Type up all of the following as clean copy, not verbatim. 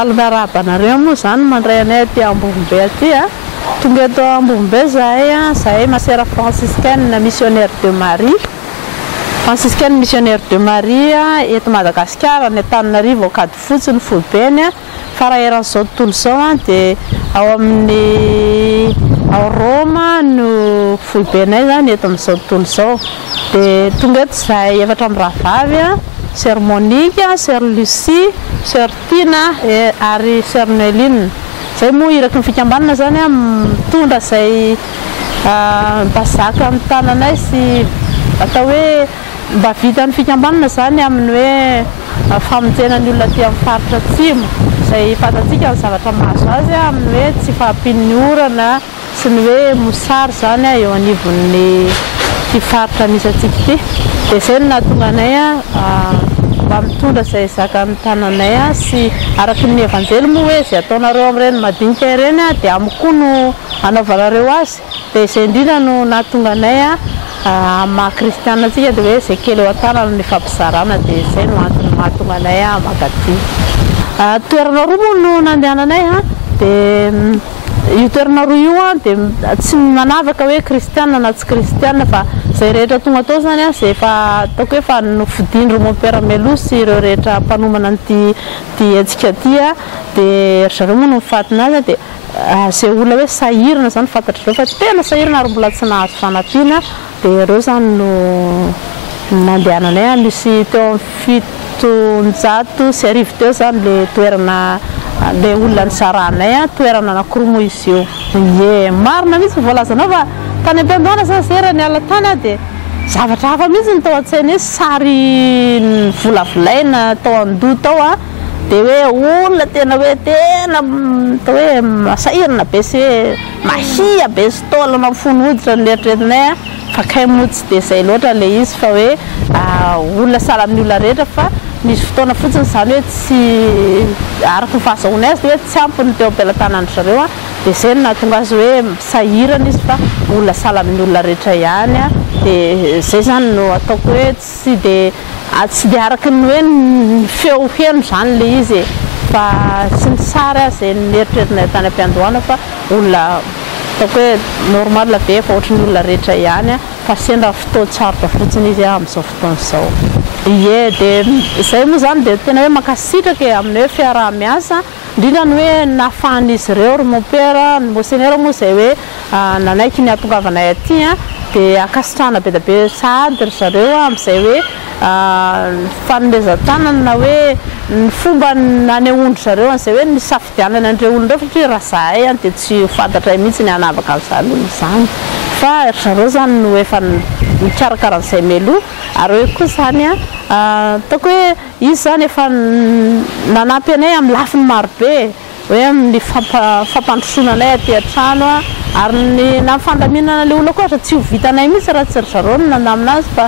falonarabanareo moa zany mandray anay aty Ambovombe aty tonga eto Ambovombe zahay masera franciscaine missionnaire de Marie franciscaine missionnaire de Marie eto Madagasikara ny Antananarivo Ankadifotsy ny Foibeny fa raha eran'izao tontolo izao dia ao amin'ny ao Roma no Foibenay zany eto amin'izao tontolo izao dia tonga eto zahay efatra amin'ny rahavavy Sœur Monique, Sœur Lucie, Sœur Tina ary Sœur Neline. Zay moa iraky ny fikambanana zany mitondra zay bazaka amin'ny tananay sy atao hoe mba vitan'ny fikambanana zany amin'ny hoe famonjenan'ny olona aty amin'ny faritra atsimo zay fatatsika ny zavatra mahazo azy amin'ny hoe tsy fahampian'ny orana sy ny hoe mosary zany eo anivon'ny ty faritra misy atsika ty dia zay no nahatonga anay mba mitondra zay zaka amin'ny tananay sy araky ny evanjely moa hoe zay ataonareo amin'ireny madinika ireny dia amiko no anaovanareo azy dia zay indrindra no nahatonga anay maha kristianina atsika dia hoe zay kely eo an-tanana ny fampizarana dia zay no antony mahatonga anay makaty toerana roa moa no nandehananay dia io toerana roa io dia tsy manavaka hoe kristianina na tsy kristianina fa zay rehetra tonga tao zany zay efa ataoko hoe fa nofidindry mon père Melo sy ireo rehetra mpanomana ty antsika ty dia zareo moa no mifatina azy dia zay olona hoe sahirana zany fantatrareo fa tena sahirana ary mbola tsy nahazo fanampiana dia ireo zany no nandehananay misy teo amin'ny 700 sy arivo teo zany le toerana le olona nisaranay toerana anankiroa moa izy io marina mihitsy voalazanao fa tany am-piandohana zany zay raha niala tany dia zavatra hafa mihitsy ny tao an-tsaina hoe sary volavolaina tao an-doha tao dia hoe olona tena tao hoe masahirana be sy hoe mahia be sy taolana mifono hoditra ny eritreretinay fa kay moa tsy dia zay loatra le izy fa hoe olona sala amin'ny olona rehetra fa misy fotoana fotsiny zany hoe tsy araky ny fahazahoana azy dia hoe tsy ampiny teo am-pelantanany zareo dia zay no nahatonga azy hoe sahirana izy fa olona sala amin'ny olona rehetra ihany dia zay zany no ataoko hoe tsy dia araky ny hoe ny feo heno zany le izy fa tsy ny sary zay nieritreretina tany am-piandohana fa olona ataoko hoe normal be fa ohatry ny olona rehetra ihany fa sendra fotoan-tsarotra fotsiny izy amin'izao fotoana izao dia zay moa zany dia tena hoe mankasitraka amin'ny hoe fiaraha-miasa indrindra ny hoe nahafahan'izy ireo ry mon père ny monseigneur moa zay hoe nanaiky ny atongavanay aty dia akasitrahana be da be sady ry zareo amin'izay hoe fanomezan-tanana na hoe ny fomba nanehoandry zareo an'izay hoe ny safidianana an'ireo olona ireo satria raha zahay dia tsy fantatra mihitsy ny hanavaka an'izany olona izany fa zareo zany no efa nikarakaran'izay Melo ary hoe koa zany ataoko hoe izy zany efa nanampy anay amin'ny lafiny marobe hoe amin'ny fampandrosoana anay aty an-trano ary ny nafandaminana le olona koa tsy ho vitanay mihitsy raha tsy ry zareo no nandamina azy fa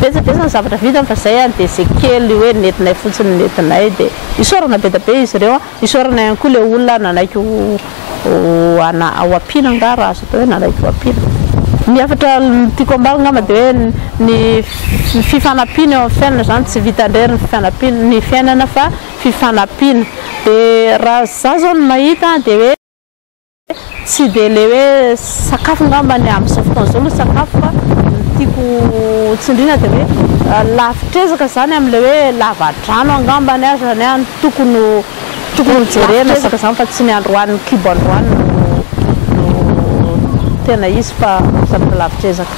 betsabetsany zavatra vitany fa zay dia zay kely hoe nentinay fotsiny nentinay dia isorana be da be izy ireo isorana ihany koa le olona nanaiky ao ampina nga raha azo atao hoe nanaiky ho ampina ny afatra tiako ambalina ama dia hoe ny fifanampiana eo amin'ny fiainana zany tsy vitandrery ny fiainana fa fifanampiana dia raha za zao no mahita dia hoe tsy dia le hoe sakafo ngambany amin'izao fotoana izao no sakafo fa tiako tsindriana dia hoe lafitrezaka zany amin'le hoe lava-drano angambany azy zany tokony jerena saka zany fa tsy ny androany kibo androany no tena izy fa zavatra lavitrezaka